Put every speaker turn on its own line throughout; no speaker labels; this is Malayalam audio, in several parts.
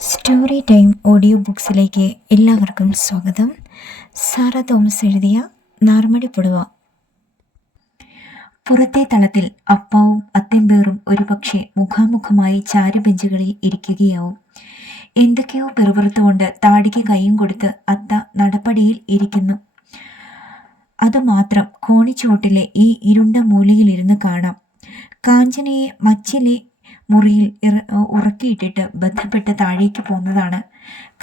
സ്റ്റോറി ടൈം ഓഡിയോ ബുക്സിലേക്ക് എല്ലാവർക്കും സ്വാഗതം. സാറ തോമസ് എഴുതിയ നാർമടി പുടവ. പുറത്തെ തളത്തിൽ അപ്പാവും അത്തമ്പേറും ഒരുപക്ഷെ മുഖാമുഖമായി ചാരുബെഞ്ചുകളിൽ ഇരിക്കുകയാവും. എന്തൊക്കെയോ പെറുപുറത്തുകൊണ്ട് താടിക്ക് കൈയും കൊടുത്ത് അത്ത നടപടിയിൽ ഇരിക്കുന്നു. അതുമാത്രം കോണിച്ചോട്ടിലെ ഈ ഇരുണ്ട മൂലയിലിരുന്ന് കാണാം. കാഞ്ചനയെ മച്ചിലെ മുറിയിൽ ഉറക്കിയിട്ടിട്ട് ബന്ധപ്പെട്ട് താഴേക്ക് പോകുന്നതാണ്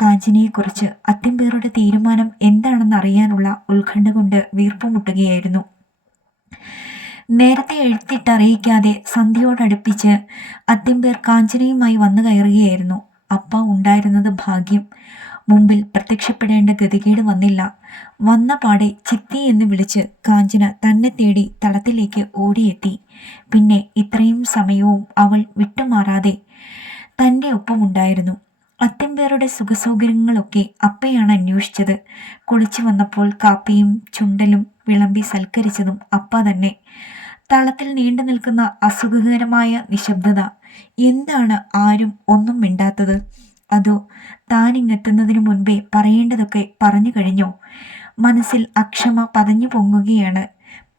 കാഞ്ചനയെക്കുറിച്ച് അത്തിമ്പേറുടെ തീരുമാനം എന്താണെന്ന് അറിയാനുള്ള ഉത്കണ്ഠ കൊണ്ട് വീർപ്പുമുട്ടുകയായിരുന്നു നേരത്തെ എഴുത്തിട്ടറിയിക്കാതെ സന്ധ്യയോടടുപ്പിച്ച് അത്തിമ്പേർ കാഞ്ചനയുമായി വന്നു കയറുകയായിരുന്നു അപ്പ ഉണ്ടായിരുന്നത് ഭാഗ്യം. മുമ്പിൽ പ്രത്യക്ഷപ്പെടേണ്ട ഗതികേട് വന്നില്ല. വന്ന പാടെ ചിത്തി എന്ന് വിളിച്ച് കാഞ്ചന തന്നെ തേടി തളത്തിലേക്ക് ഓടിയെത്തി. പിന്നെ ഇത്രയും സമയവും അവൾ വിട്ടുമാറാതെ തന്റെ ഒപ്പമുണ്ടായിരുന്നു അത്തിമ്പേറുടെ സുഖസൗകര്യങ്ങളൊക്കെ അപ്പയാണ് അന്വേഷിച്ചത്. കുളിച്ചു വന്നപ്പോൾ കാപ്പിയും ചുണ്ടലും വിളമ്പി സൽക്കരിച്ചതും അപ്പ തന്നെ. തളത്തിൽ നീണ്ടു നിൽക്കുന്ന അസുഖകരമായ നിശബ്ദത. എന്താണ് ആരും ഒന്നും മിണ്ടാത്തത്? അതോ താൻ ഇങ്ങെത്തുന്നതിനു മുൻപേ പറയേണ്ടതൊക്കെ പറഞ്ഞു കഴിഞ്ഞോ? മനസ്സിൽ അക്ഷമ പതഞ്ഞു പൊങ്ങുകയാണ്.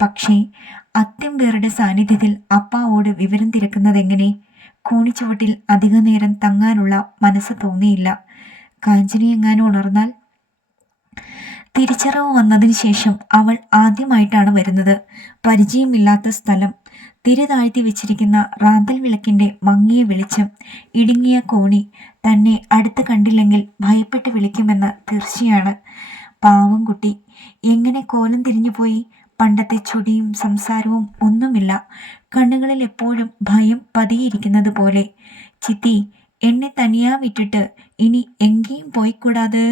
പക്ഷേ അത്യംപേരുടെ സാന്നിധ്യത്തിൽ അപ്പാവോട് വിവരം തിരക്കുന്നതെങ്ങനെ? കൂണിച്ചുവട്ടിൽ അധിക നേരം തങ്ങാനുള്ള മനസ്സ് തോന്നിയില്ല. കാഞ്ചനി എങ്ങാനും ഉണർന്നാൽ? തിരിച്ചറിവ് വന്നതിന് ശേഷം അവൾ ആദ്യമായിട്ടാണ് വരുന്നത്. പരിചയമില്ലാത്ത സ്ഥലം തിരി താഴ്ത്തി വെച്ചിരിക്കുന്ന റാന്തൽ വിളക്കിന്റെ മങ്ങിയ വെളിച്ചം ഇടുങ്ങിയ കോണി തന്നെ അടുത്ത് കണ്ടില്ലെങ്കിൽ ഭയപ്പെട്ട് വിളിക്കുമെന്ന തീർച്ചയാണ്. പാവം കുട്ടി എങ്ങനെ കോലം തിരിഞ്ഞു പോയി? പണ്ടത്തെ ചുടിയും സംസാരവും ഒന്നുമില്ല. കണ്ണുകളിൽ എപ്പോഴും ഭയം പതിയിരിക്കുന്നത് പോലെ. ചിത്തി എന്നെ തനിയാ വിട്ടിട്ട് ഇനി എങ്കേയും പോയിക്കൂടാതെ?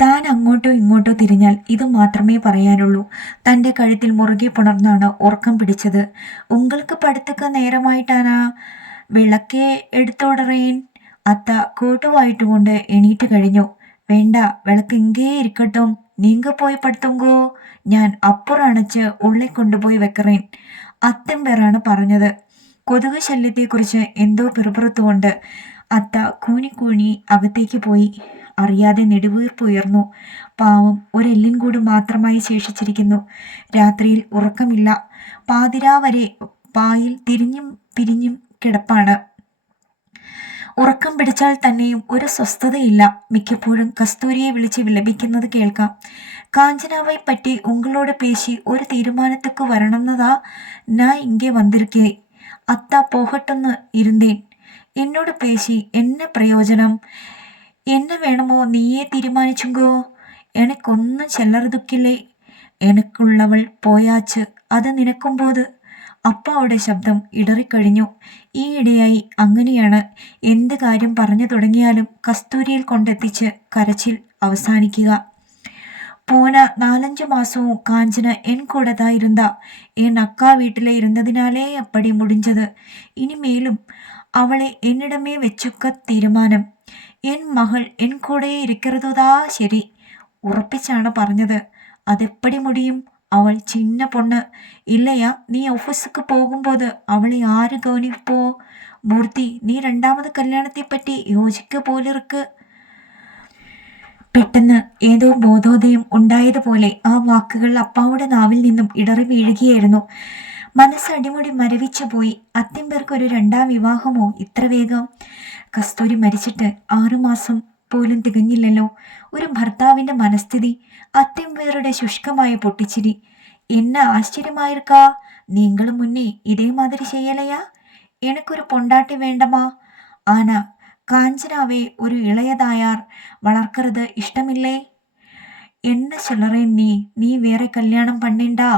താൻ അങ്ങോട്ടോ ഇങ്ങോട്ടോ തിരിഞ്ഞാൽ ഇത് മാത്രമേ പറയാനുള്ളൂ. തന്റെ കഴുത്തിൽ മുറുകെ പുണർന്നാണ് ഉറക്കം പിടിച്ചത്. ഉങ്ങൾക്ക് പടുത്തൊക്കെ നേരമായിട്ടാനാ? വിളക്കെ എടുത്തോടറേൻ? അത്ത കൂട്ടുവായിട്ടുകൊണ്ട് എണീറ്റ് കഴിഞ്ഞു. വേണ്ട വിളക്ക് എങ്കേ ഇരിക്കട്ടും. നീങ്ക പോയി പടുത്തുങ്കോ ഞാൻ അപ്പുറണച്ച് ഉള്ളിൽ കൊണ്ടുപോയി വെക്കറേൻ. അത്തം പേരാണ് പറഞ്ഞത്. കൊതുക് ശല്യത്തെക്കുറിച്ച് എന്തോ പിറുപിറുത്തുകൊണ്ട് അത്ത കൂനിക്കൂണി അകത്തേക്ക് പോയി. അറിയാതെ നെടുവീർപ്പുയർന്നു പാവം ഒരെല്ലിൻ കൂട് മാത്രമായി ശേഷിച്ചിരിക്കുന്നു. രാത്രിയിൽ ഉറക്കമില്ല. പാതിരാ വരെ പായിൽ തിരിഞ്ഞും പിരിഞ്ഞും കിടപ്പാണ്. ഉറക്കം പിടിച്ചാൽ തന്നെയും ഒരു സ്വസ്ഥതയില്ല. മിക്കപ്പോഴും കസ്തൂരിയെ വിളിച്ച് വിലപിക്കുന്നത് കേൾക്കാം. കാഞ്ചനാവെ പറ്റി ഉങ്ങളോട് പേശി ഒരു തീരുമാനത്തേക്ക് വരണമെന്നതാ ഞാൻ ഇங்கே വന്നിരിക്കേ. അത്ത പോകട്ടെന്ന് ഇരുന്നേൻ. എന്നോട് പേശി എന്നെ പ്രയോജനം? എന്നെ വേണമോ നീയേ തീരുമാനിച്ചുങ്കോ? എനക്കൊന്നും ചെല്ലറുതുക്കില്ലേ എനക്കുള്ളവൾ പോയാച്ച് അത് നിനക്കുമ്പോത്. അപ്പാവുടെ ശബ്ദം ഇടറിക്കഴിഞ്ഞു. ഈയിടെയായി അങ്ങനെയാണ് എന്ത് കാര്യം പറഞ്ഞു തുടങ്ങിയാലും കസ്തൂരിയിൽ കൊണ്ടെത്തിച്ച് കരച്ചിൽ അവസാനിക്കുക. പോന നാലഞ്ചു മാസവും കാഞ്ചന എൻ കൂടതാ ഇരുന്ന എൻ അക്കാ വീട്ടിലെ ഇരുന്നതിനാലേ അപ്പടി മുടിഞ്ചത്. ഇനിമേലും അവളെ എന്നിടമേ വെച്ചുക്ക തീരുമാനം. എൻ മകൾ എൻ കൂടെ ഇരിക്കരുതതാ ശരി ഉറപ്പിച്ചാണ് പറഞ്ഞത്. അതെപ്പടി മുടിയും? അവൾ ചിന്ന പൊണ്ണ്. ഇല്ലയാ നീ ഓഫീസുക്ക് പോകുമ്പോൾ അവളെ ആര് ഗൗനിപ്പോ? മൂർത്തി നീ രണ്ടാമത് കല്യാണത്തെ പറ്റി യോജിക്ക പോലിറക്ക് പെട്ടെന്ന് ഏതോ ബോധോദയം ഉണ്ടായതുപോലെ ആ വാക്കുകൾ അപ്പാവുടെ നാവിൽ നിന്നും ഇടറി വീഴുകയായിരുന്നു. മനസ്സടിമുടി മരവിച്ചു പോയി. അത്യമ്പേർക്ക് രണ്ടാം വിവാഹമോ? ഇത്ര വേഗം? കസ്തൂരി മരിച്ചിട്ട് ആറുമാസം പോലും തികഞ്ഞില്ലല്ലോ. ഒരു ഭർത്താവിന്റെ മനസ്ഥിതി അത്തംവേറുടെ ശുഷ്കമായ പൊട്ടിച്ചിരി. എന്നെ ആശ്ചര്യമായിരിക്കാ? നിങ്ങൾ മുന്നേ ഇതേമാതിരി ചെയ്യലയാ? എനിക്കൊരു പൊണ്ടാട്ടി വേണ്ടമാ? ആന കാഞ്ചനാവെ ഒരു ഇളയതായാർ വളർക്കരുത് ഇഷ്ടമില്ലേ? എന്ന ചിലറേ നീ നീ വേറെ കല്യാണം പണ്ണിണ്ടാ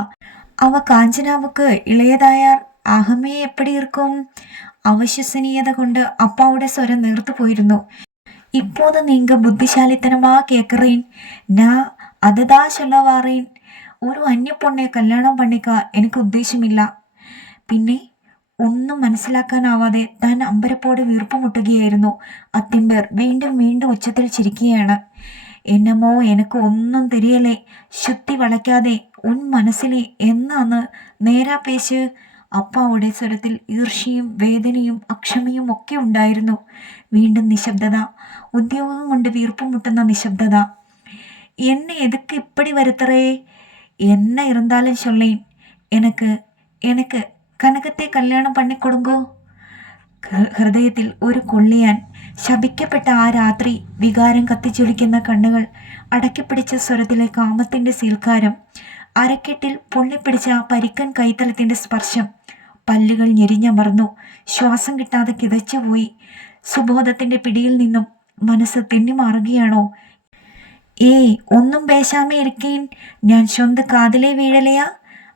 അവ കാഞ്ചനാവുക്ക് ഇളയതായാർ അഹമേ എപ്പടി ഇർക്കും അവിശ്വസനീയത കൊണ്ട് അപ്പാവുടെ സ്വരം നേർത്തു പോയിരുന്നു இப்போது நீங்க புத்திசாலித்தனமா கேட்குறேன் நான் அதை தான் சொல்ல வாரேன் ഒരു അന്യപ്പൊണ്ണെ കല്യാണം പണിക്ക എനിക്ക് ഉദ്ദേശമില്ല പിന്നെ ഒന്നും മനസ്സിലാക്കാനാവാതെ താൻ അമ്പരപ്പോടെ വീർപ്പുമുട്ടുകയായിരുന്നു അത്തിമ്പേർ വീണ്ടും വീണ്ടും ഉച്ചത്തിൽ ചിരിക്കുകയാണ് എന്നമോ എനക്ക് ഒന്നും തെരിയലേ ശുദ്ധി വളയ്ക്കാതെ ഉൻ മനസ്സിലെ എന്നാന്ന് നേരാ പേശ് അപ്പാവുടെ സ്വരത്തിൽ ഈർഷ്യയും വേദനയും അക്ഷമയും ഒക്കെ ഉണ്ടായിരുന്നു. വീണ്ടും നിശബ്ദത ഉദ്യോഗം കൊണ്ട് വീർപ്പുമുട്ടുന്ന നിശബ്ദത. എന്നെ എതുക്ക് ഇപ്പടി വരുത്തറേ? എന്നെ ഇരുന്നാലും ചൊല്ലേൻ എനക്ക് എനക്ക് കനകത്തെ കല്യാണം പണിക്കൊടുങ്കോ? ഹൃദയത്തിൽ ഒരു കൊള്ളിയാൻ ശപിക്കപ്പെട്ട ആ രാത്രി വികാരം കത്തിച്ചൊലിക്കുന്ന കണ്ണുകൾ അടക്കിപ്പിടിച്ച സ്വരത്തിലെ കാമത്തിന്റെ സീൽക്കാരം അരക്കെട്ടിൽ പൊള്ളിപ്പിടിച്ച ആ പരിക്കൻ കൈത്തലത്തിന്റെ സ്പർശം പല്ലുകൾ ഞെരിഞ്ഞമർന്നു. ശ്വാസം കിട്ടാതെ കിതച്ചുപോയി സുബോധത്തിന്റെ പിടിയിൽ നിന്നും മനസ്സ് തെന്നിമാറുകയാണോ? ഏയ് ഒന്നും പേശാമേ ഇരിക്കേൻ. ഞാൻ സ്വന്ത കാതിലെ വീഴലയാ.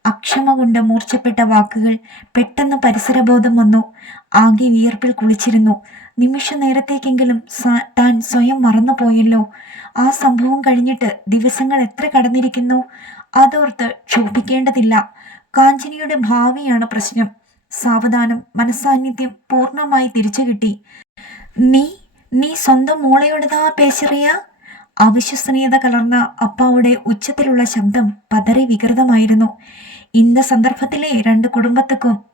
അക്ഷമ കൊണ്ട് മൂർച്ചപ്പെട്ട വാക്കുകൾ പെട്ടെന്ന് പരിസരബോധം വന്നു. ആകെ വിയർപ്പിൽ കുളിച്ചിരുന്നു. നിമിഷ നേരത്തേക്കെങ്കിലും താൻ സ്വയം മറന്നുപോയല്ലോ. ആ സംഭവം കഴിഞ്ഞിട്ട് ദിവസങ്ങൾ എത്ര കടന്നിരിക്കുന്നു? അതോർത്ത് ക്ഷോഭിക്കേണ്ടതില്ല. കാഞ്ചനിയുടെ ഭാവിയാണ് പ്രശ്നം. സാവധാനം മനസ്സാന്നിധ്യം പൂർണമായി തിരിച്ചു കിട്ടി നീ നീ സ്വന്തം മോളയോടതാ പേശറിയ? അവിശ്വസനീയത കലർന്ന അപ്പാവുടെ ഉച്ചത്തിലുള്ള ശബ്ദം പതറി വികൃതമായിരുന്നു. ഇന്ന സന്ദർഭത്തിലെ രണ്ട് കുടുംബത്തക്കും.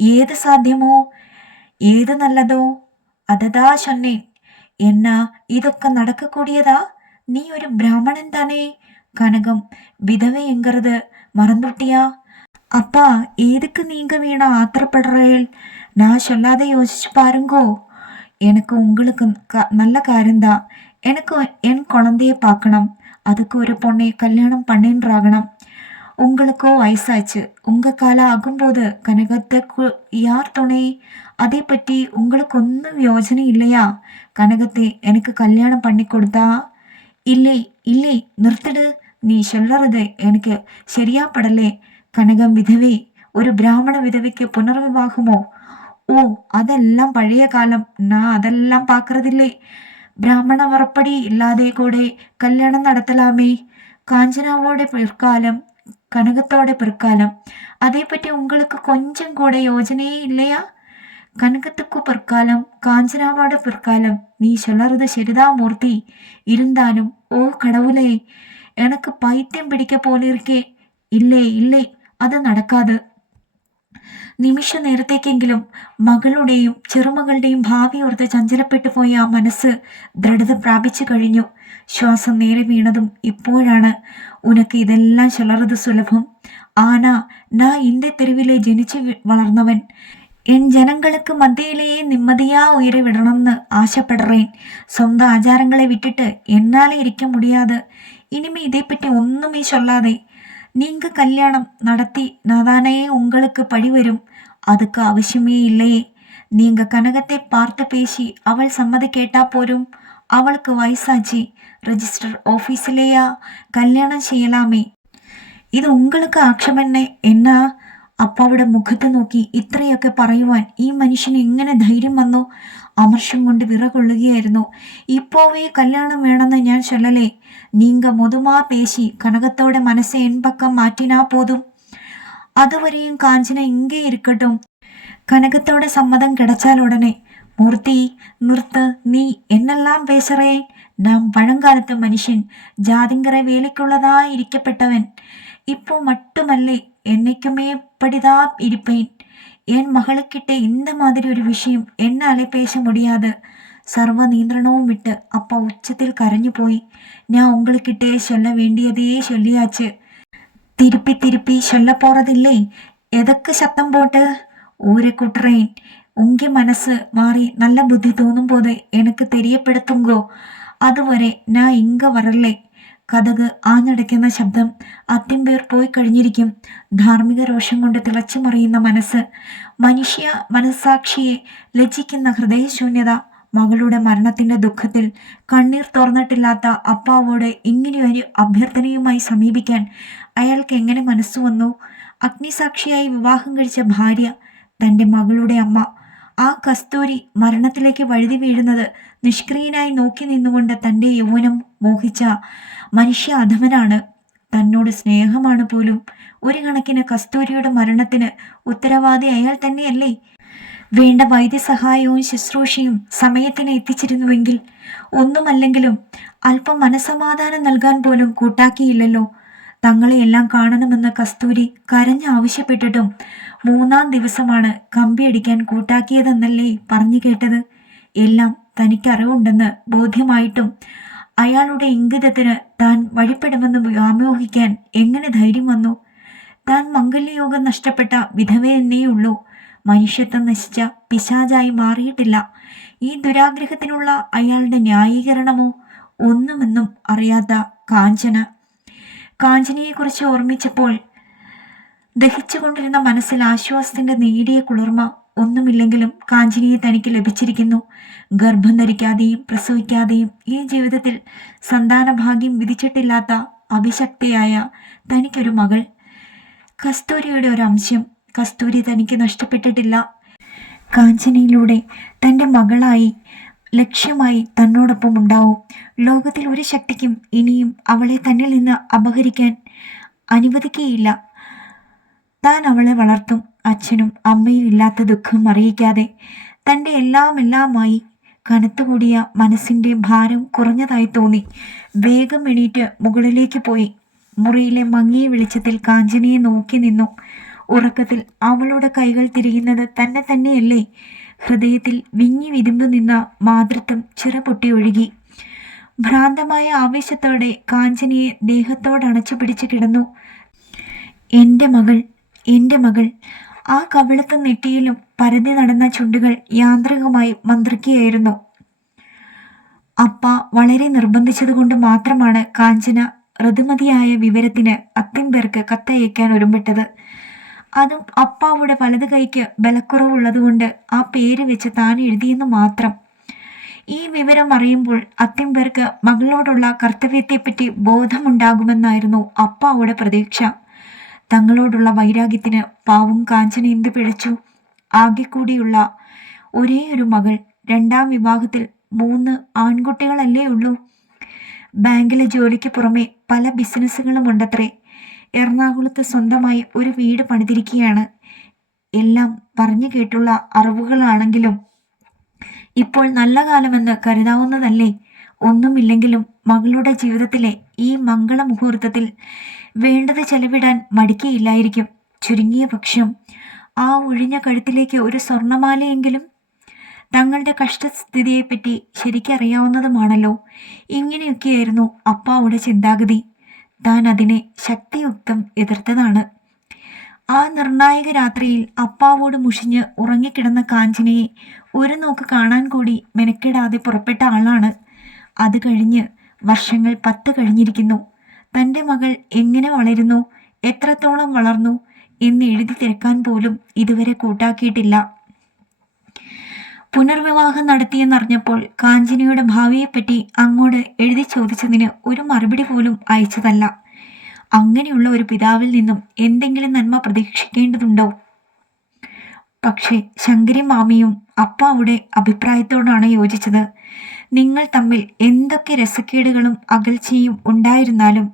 ഏത് സാധ്യമോ? ഏത് നല്ലതോ? അതതാ ചൊന്നെ. എന്നാ ഇതൊക്കെ നടക്കക്കൂടിയതാ? നീ ഒരു ബ്രാഹ്മണൻ തന്നെ കനകം വിധവയെങ്കരുത് മറന്നുട്ടിയാ? அப்பா எதுக்கு நீங்கள் வீணா ஆத்திரப்படுறேன் நான் சொல்லாத யோசிச்சு பாருங்கோ. எனக்கு உங்களுக்கு நல்ல காரியம்தான். எனக்கு என் குழந்தைய பார்க்கணும். அதுக்கு ஒரு பொண்ணை கல்யாணம் பண்ணின்றாகணும். உங்களுக்கோ வயசாச்சு. உங்கள் காலம் ஆகும்போது கனகத்துக்கு யார் துணை? அதை பற்றி உங்களுக்கு ஒன்றும் யோஜனை இல்லையா? கனகத்தை எனக்கு கல்யாணம் பண்ணி கொடுத்தா? இல்லை இல்லை நிறுத்திடு. நீ சொல்லுறது எனக்கு சரியா படலை. കനകം വിധവേ ഒരു ബ്രാഹ്മണ വിധവയ്ക്ക് പുനർവിവാഹമോ? ഓ അതെല്ലാം പഴയ കാലം. നാ അതെല്ലാം പാക്കറതില്ലേ ബ്രാഹ്മണ മറപ്പടി ഇല്ലാതെ കൂടെ കല്യാണം നടത്തലാമേ. കാഞ്ചനാവോടെ പിൽക്കാലം കനകത്തോടെ പിற்காலம் അതേപ്പറ്റി உங்களுக்கு கொஞ்சம் கூட യോജനയേ இல்லையா കനകത്തുക്കു பிற்காலம் காஞ்சனாவோட பிற்காலம் நீ சொல்றது சரிதான் மூர்த்தி இருந்தாலும் ஓ கடவுளே எனக்கு பைத்தியம் பிடிக்க போலிருக்கே இல்லை இல்லை അത് നടക്കാതെ. നിമിഷ നേരത്തേക്കെങ്കിലും മകളുടെയും ചെറുമകളുടെയും ഭാവി ഓർത്ത് ചഞ്ചലപ്പെട്ടു പോയ ആ മനസ്സ് ദൃഢത പ്രാപിച്ചു കഴിഞ്ഞു. ശ്വാസം നേരെ വീണതും ഇപ്പോഴാണ് ഉനക്ക് ഇതെല്ലാം ചിളറത് സുലഭം. ആന നാ ഇന്റെ തെരുവിലെ ജനിച്ചു വളർന്നവൻ. എൻ ജനങ്ങൾക്ക് മധ്യയിലെയെ നിമ്മതിയാ ഉയരെ വിടണമെന്ന് ആശപ്പെടറേൻ. സ്വന്തം ആചാരങ്ങളെ വിട്ടിട്ട് എന്നാലേ ഇരിക്കാൻ മുടിയാതെ. ഇനിമേ ഇതേപ്പറ്റി ഒന്നുമേ ചൊല്ലാതെ. நீங்க கல்யாணம் நடத்தி நாதானே உங்களுக்கு பழி வரும் அதுக்கு அவசியமே இல்லையே நீங்க கனகத்தை பார்த்து பேசி அவள் சம்மதி கேட்டா போரும் அவளுக்கு வயசாச்சு ரெஜிஸ்டர் ஆஃபீஸிலேயா கல்யாணம் செய்யலாமே ഇത് உங்களுக்கு ആക്ഷേപന്നെ എന്നാ അപ്പാവിടെ മുഖത്ത് നോക്കി ഇത്രയൊക്കെ പറയുവാൻ ഈ മനുഷ്യന് എങ്ങനെ ധൈര്യം വന്നു അമർഷം കൊണ്ട് വിറകൊള്ളുകയായിരുന്നു ഇപ്പോവേ കല്യാണം വേണമെന്ന് ഞാൻ ചൊല്ലലേ நீங்க முதுமா பேசி கனகத்தோட மனசை என் பக்கம் மாற்றினா போதும். அதுவரையும் காஞ்சனா இங்கே இருக்கட்டும். கனகத்தோட சம்மதம் கிடைச்சால் உடனே மூர்த்தி நிறுத்து நீ என்னெல்லாம் பேசுறேன்? நாம் பழங்காலத்து மனுஷன் ஜாதிங்கிற வேலைக்குள்ளதா இருக்கப்பட்டவன். இப்போ மட்டுமல்ல என்னைக்குமே இப்படிதான் இருப்பேன். என் மகளுக்கிட்ட இந்த மாதிரி ஒரு விஷயம் என்னாலே பேச முடியாது. சர்வ நியந்திரணவும் അപ്പ அப்பா உச்சத்தில் கரைஞ்சு போய் நான் உங்களுக்கிட்டே சொல்ல வேண்டியதையே சொல்லியாச்சு തിരുപ്പി திருப்பி சொல்ல போறதில்லை எதற்கு சத்தம் போட்டு ஊரை குட்டுறேன் உங்க മനസ്സ് மாறி നല്ല ബുദ്ധി തോന്നും போது எனக்கு தெரியப்படுத்துங்கோ അതുവരെ ഞാൻ ഇങ്ക വരല്ലേ കഥക് ആഞ്ഞടയ്ക്കുന്ന ശബ്ദം അത്യം പേർ പോയി കഴിഞ്ഞിരിക്കും. ധാർമ്മിക രോഷം കൊണ്ട് തിളച്ചു മറിയുന്ന മനസ്സ്. മനുഷ്യ മനസ്സാക്ഷിയെ ലജ്ജിക്കുന്ന ഹൃദയശൂന്യത മകളുടെ മരണത്തിന്റെ ദുഃഖത്തിൽ കണ്ണീർ തുറന്നിട്ടില്ലാത്ത അപ്പാവോട് ഇങ്ങനെയൊരു അഭ്യർത്ഥനയുമായി സമീപിക്കാൻ അയാൾക്ക് എങ്ങനെ മനസ്സു വന്നു? അഗ്നിസാക്ഷിയായി വിവാഹം കഴിച്ച ഭാര്യ തന്റെ മകളുടെ അമ്മ ആ കസ്തൂരി മരണത്തിലേക്ക് വഴുതി വീഴുന്നത് നിഷ്ക്രിയനായി നോക്കി നിന്നുകൊണ്ട് തന്റെ യൗവനം മോഹിച്ച മനുഷ്യ അധമനാണ്. തന്നോട് സ്നേഹമാണ് പോലും. ഒരു കണക്കിന് കസ്തൂരിയുടെ മരണത്തിന് ഉത്തരവാദി അയാൾ തന്നെയല്ലേ? വേണ്ട വൈദ്യസഹായവും ശുശ്രൂഷയും സമയത്തിന് എത്തിച്ചിരുന്നുവെങ്കിൽ ഒന്നുമല്ലെങ്കിലും അല്പം മനസമാധാനം നൽകാൻ പോലും കൂട്ടാക്കിയില്ലല്ലോ. തങ്ങളെയെല്ലാം കാണണമെന്ന് കസ്തൂരി കരഞ്ഞ് ആവശ്യപ്പെട്ടിട്ടും മൂന്നാം ദിവസമാണ് കമ്പിയടിക്കാൻ കൂട്ടാക്കിയതെന്നല്ലേ പറഞ്ഞു കേട്ടത്. എല്ലാം തനിക്കറിവുണ്ടെന്ന് ബോധ്യമായിട്ടും അയാളുടെ ഇംഗിതത്തിന് താൻ വഴിപ്പെടുമെന്ന് വ്യാമോഹിക്കാൻ എങ്ങനെ ധൈര്യം വന്നു? താൻ മംഗല്യയോഗം നഷ്ടപ്പെട്ട വിധവയെന്നേയുള്ളൂ. മനുഷ്യത്വം നശിച്ച പിശാചായി മാറിയിട്ടില്ല. ഈ ദുരാഗ്രഹത്തിനുള്ള അയാളുടെ ന്യായീകരണമോ ഒന്നുമെന്നും അറിയാത്ത കാഞ്ചന. കാഞ്ചനയെക്കുറിച്ച് ഓർമ്മിച്ചപ്പോൾ ദഹിച്ചുകൊണ്ടിരുന്ന മനസ്സിൽ ആശ്വാസത്തിന്റെ നേടിയ കുളിർമ ഒന്നുമില്ലെങ്കിലും കാഞ്ചനിയെ തനിക്ക് ലഭിച്ചിരിക്കുന്നു. ഗർഭം ധരിക്കാതെയും പ്രസവിക്കാതെയും ഈ ജീവിതത്തിൽ സന്താനഭാഗ്യം വിധിച്ചിട്ടില്ലാത്ത അഭിശക്തിയായ തനിക്കൊരു മകൾ. കസ്തൂരിയുടെ ഒരു അംശം കസ്തൂരി തനിക്ക് നഷ്ടപ്പെട്ടിട്ടില്ല. കാഞ്ചനയിലൂടെ തന്റെ മകളായി ലക്ഷ്യമായി തന്നോടൊപ്പം ഉണ്ടാവും. ലോകത്തിൽ ഒരു ശക്തിക്കും ഇനിയും അവളെ തന്നിൽ നിന്ന് അപഹരിക്കാൻ അനുവദിക്കുകയില്ല. താൻ അവളെ വളർത്തും. അച്ഛനും അമ്മയും ഇല്ലാത്ത ദുഃഖം അറിയിക്കാതെ തന്റെ എല്ലാം എല്ലാമായി കനത്തുകൂടിയ മനസ്സിന്റെ ഭാരം കുറഞ്ഞതായി തോന്നി. വേഗം എണീറ്റ് മുകളിലേക്ക് പോയി. മുറിയിലെ മങ്ങിയ വെളിച്ചത്തിൽ കാഞ്ചനയെ നോക്കി നിന്നു. ഉറക്കത്തിൽ അവളുടെ കൈകൾ തിരിയുന്നത് തന്നെ തന്നെയല്ലേ? ഹൃദയത്തിൽ വിങ്ങി വിരുമ്പു നിന്ന മാതൃത്വം ചിറപൊട്ടി ഒഴുകി. ഭ്രാന്തമായ ആവേശത്തോടെ കാഞ്ചനയെ ദേഹത്തോടണച്ചു പിടിച്ചു കിടന്നു. എന്റെ മകൾ എന്റെ മകൾ ആ കവിളത്തും നെറ്റിയിലും പരതി നടന്ന ചുണ്ടുകൾ യാന്ത്രികമായി മന്ത്രിക്കുകയായിരുന്നു. അപ്പ വളരെ നിർബന്ധിച്ചതുകൊണ്ട് മാത്രമാണ് കാഞ്ചന ഋതുമതിയായ വിവരത്തിന് അത്തിമ്പേർക്ക് കത്തയക്കാൻ ഒരുമ്പെട്ടത്. അതും അപ്പാവുടെ വലത് കൈക്ക് ബലക്കുറവുള്ളതുകൊണ്ട് ആ പേര് വെച്ച് താൻ എഴുതിയെന്ന് മാത്രം. ഈ വിവരം അറിയുമ്പോൾ അത്തിമ്പേർക്ക് മകളോടുള്ള കർത്തവ്യത്തെപ്പറ്റി ബോധമുണ്ടാകുമെന്നായിരുന്നു അപ്പാവുടെ പ്രതീക്ഷ. തങ്ങളോടുള്ള വൈരാഗ്യത്തിന് പാവും കാഞ്ചന എന്ത് പിഴച്ചു? ആകെ കൂടിയുള്ള ഒരേ ഒരു മകൾ രണ്ടാം വിവാഹത്തിൽ മൂന്ന് ആൺകുട്ടികളല്ലേ ഉള്ളൂ? ബാങ്കിലെ ജോലിക്ക് പുറമെ പല ബിസിനസ്സുകളും ഉണ്ടത്രേ. എറണാകുളത്ത് സ്വന്തമായി ഒരു വീട് പണിതിരിക്കുകയാണ്. എല്ലാം പറഞ്ഞു കേട്ടുള്ള അറിവുകളാണെങ്കിലും ഇപ്പോൾ നല്ല കാലമെന്ന് കരുതാവുന്നതല്ലേ? ഒന്നുമില്ലെങ്കിലും മകളുടെ ജീവിതത്തിലെ ഈ മംഗള മുഹൂർത്തത്തിൽ വേണ്ടത് ചെലവിടാൻ മടിക്കയില്ലായിരിക്കും. ചുരുങ്ങിയ പക്ഷം ആ ഒഴിഞ്ഞ കഴുത്തിലേക്ക് ഒരു സ്വർണമാലയെങ്കിലും തങ്ങളുടെ കഷ്ടസ്ഥിതിയെപ്പറ്റി ശരിക്കറിയാവുന്നതുമാണല്ലോ. ഇങ്ങനെയൊക്കെയായിരുന്നു അപ്പാവുടെ ചിന്താഗതി. താൻ അതിനെ ശക്തിയുക്തം എതിർത്തതാണ്. ആ നിർണായക രാത്രിയിൽ അപ്പാവോട് മുഷിഞ്ഞ് ഉറങ്ങിക്കിടന്ന കാഞ്ചനയെ ഒരു നോക്ക് കാണാൻ കൂടി മെനക്കെടാതെ പുറപ്പെട്ട ആളാണ്. അത് കഴിഞ്ഞ് വർഷങ്ങൾ പത്ത് കഴിഞ്ഞിരിക്കുന്നു. തന്റെ മകൾ എങ്ങനെ വളരുന്നു എത്രത്തോളം വളർന്നു എന്ന് എഴുതി തിരക്കാൻ പോലും ഇതുവരെ കൂട്ടാക്കിയിട്ടില്ല. പുനർവിവാഹം നടത്തിയെന്നറിഞ്ഞപ്പോൾ കാഞ്ചനയുടെ ഭാവിയെപ്പറ്റി അങ്ങോട് എഴുതി ചോദിച്ചതിന് ഒരു മറുപടി പോലും അയച്ചതല്ല. അങ്ങനെയുള്ള ഒരു പിതാവിൽ നിന്നും എന്തെങ്കിലും നന്മ പ്രതീക്ഷിക്കേണ്ടതുണ്ടോ? പക്ഷേ ശങ്കരി മാമിയും അപ്പാവുടെ അഭിപ്രായത്തോടാണ് യോജിച്ചത്. നിങ്ങൾ തമ്മിൽ എന്തൊക്കെ രസക്കേടുകളും അകൽച്ചയും ഉണ്ടായിരുന്നാലും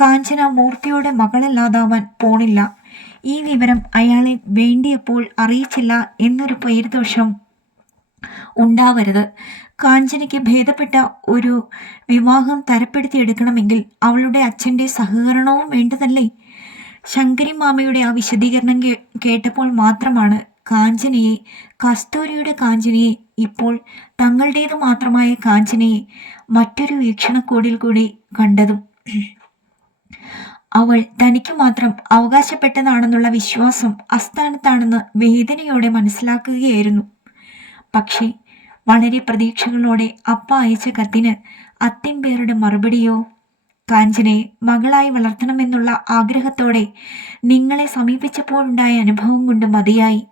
കാഞ്ചന മൂർത്തിയുടെ മകളല്ലാതാവാൻ പോണില്ല. ഈ വിവരം അയാളെ വേണ്ടിയപ്പോൾ അറിയിച്ചില്ല എന്നൊരു പേരുദോഷം ഉണ്ടാവരുത്. കാഞ്ചനയ്ക്ക് ഭേദപ്പെട്ട ഒരു വിവാഹം തരപ്പെടുത്തിയെടുക്കണമെങ്കിൽ അവളുടെ അച്ഛന്റെ സഹകരണവും വേണ്ടതല്ലേ? ശങ്കരി മാമയുടെ ആ വിശദീകരണം കേട്ടപ്പോൾ മാത്രമാണ് കാഞ്ചനയെ കസ്തൂരിയുടെ കാഞ്ചനയെ ഇപ്പോൾ തങ്ങളുടേത് മാത്രമായ കാഞ്ചനയെ മറ്റൊരു വീക്ഷണക്കോടിൽ കൂടി കണ്ടതും. അവൾ തനിക്ക് മാത്രം അവകാശപ്പെട്ടതാണെന്നുള്ള വിശ്വാസം അസ്ഥാനത്താണെന്ന് വേദനയോടെ മനസ്സിലാക്കുകയായിരുന്നു. പക്ഷേ വളരെ പ്രതീക്ഷകളോടെ അപ്പ അയച്ച കത്തിന് അത്തിമ്പേരുടെ മറുപടിയോ കാഞ്ചനയെ മകളായി വളർത്തണമെന്നുള്ള ആഗ്രഹത്തോടെ നിങ്ങളെ സമീപിച്ചപ്പോഴുണ്ടായ അനുഭവം കൊണ്ട് മതിയായി.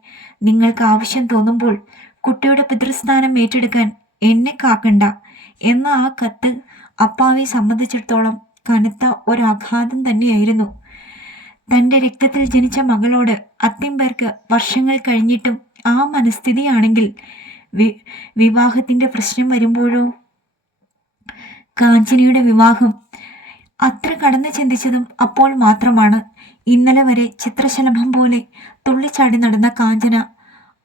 നിങ്ങൾക്ക് ആവശ്യം തോന്നുമ്പോൾ കുട്ടിയുടെ പിതൃസ്ഥാനം ഏറ്റെടുക്കാൻ എന്നെ കാക്കണ്ട എന്ന ആ കത്ത് അപ്പാവെ സംബന്ധിച്ചിടത്തോളം കനത്ത ഒരാഘാതം തന്നെയായിരുന്നു. തന്റെ രക്തത്തിൽ ജനിച്ച മകളോട് അത്തിമ്പേർക്ക് വർഷങ്ങൾ കഴിഞ്ഞിട്ടും ആ മനസ്ഥിതിയാണെങ്കിൽ വി വിവാഹത്തിന്റെ പ്രശ്നം വരുമ്പോഴോ? കാഞ്ചനയുടെ വിവാഹം. അത്ര കടന്നു ചിന്തിച്ചതും അപ്പോൾ മാത്രമാണ് ഇന്നലെ വരെ ചിത്രശലഭം പോലെ തുള്ളിച്ചാടി നടന്ന കാഞ്ചന.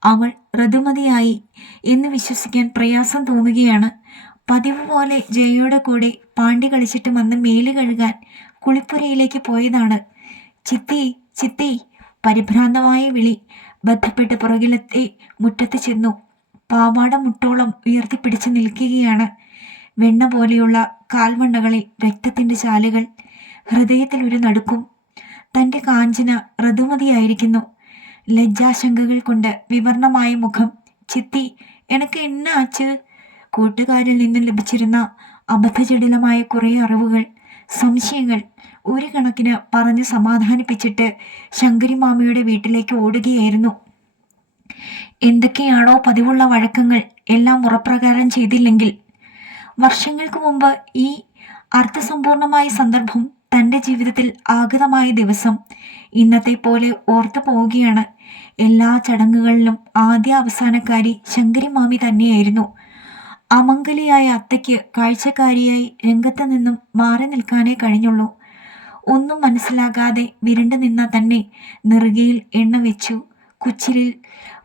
അവൾ ഋതുമതിയായി എന്ന് വിശ്വസിക്കാൻ പ്രയാസം തോന്നുകയാണ്. പതിവ് പോലെ ജയയുടെ കൂടെ പാണ്ടി കളിച്ചിട്ട് വന്ന് മേൽ കഴുകാൻ കുളിപ്പുരയിലേക്ക് പോയതാണ്. ചിത്തി ചിത്തി പരിഭ്രാന്തമായ വിളി ബന്ധപ്പെട്ട് പുറകിലത്തെ മുറ്റത്ത് ചെന്നു. പാവാട മുട്ടോളം ഉയർത്തിപ്പിടിച്ച് നിൽക്കുകയാണ്. വെണ്ണ പോലെയുള്ള കാൽവണ്ണകളിൽ രക്തത്തിന്റെ ചാലുകൾ ഹൃദയത്തിൽ ഒരു നടുക്കും. തന്റെ കാഞ്ചന ഋതുമതിയായിരിക്കുന്നു ലജ്ജാശങ്കകൾ കൊണ്ട് വിവർണമായ മുഖം. ചിത്തി എനക്ക് എന്ന ആച്ച് കൂട്ടുകാരിൽ നിന്നും ലഭിച്ചിരുന്ന അബദ്ധജടിലമായ കുറേ അറിവുകൾ സംശയങ്ങൾ ഒരു കണക്കിന് പറഞ്ഞ് സമാധാനിപ്പിച്ചിട്ട് ശങ്കരി മാമിയുടെ വീട്ടിലേക്ക് ഓടുകയായിരുന്നു. എന്തൊക്കെയാണോ പതിവുള്ള വഴക്കങ്ങൾ എല്ലാം ഉറപ്രകാരം ചെയ്തില്ലെങ്കിൽ വർഷങ്ങൾക്ക് മുമ്പ് ഈ അർത്ഥസമ്പൂർണമായ സന്ദർഭം തന്റെ ജീവിതത്തിൽ ആഗതമായ ദിവസം ഇന്നത്തെ പോലെ ഓർത്തു പോവുകയാണ്. എല്ലാ ചടങ്ങുകളിലും ആദ്യ അവസാനക്കാരി ശങ്കരി മാമി തന്നെയായിരുന്നു. അമംഗലിയായ അത്തയ്ക്ക് കാഴ്ചക്കാരിയായി രംഗത്ത് നിന്നും മാറി നിൽക്കാനേ കഴിഞ്ഞുള്ളൂ. ഒന്നും മനസ്സിലാകാതെ വിരണ്ടു നിന്ന തന്നെ നെറുകയിൽ എണ്ണ വെച്ചു കുച്ചിലിൽ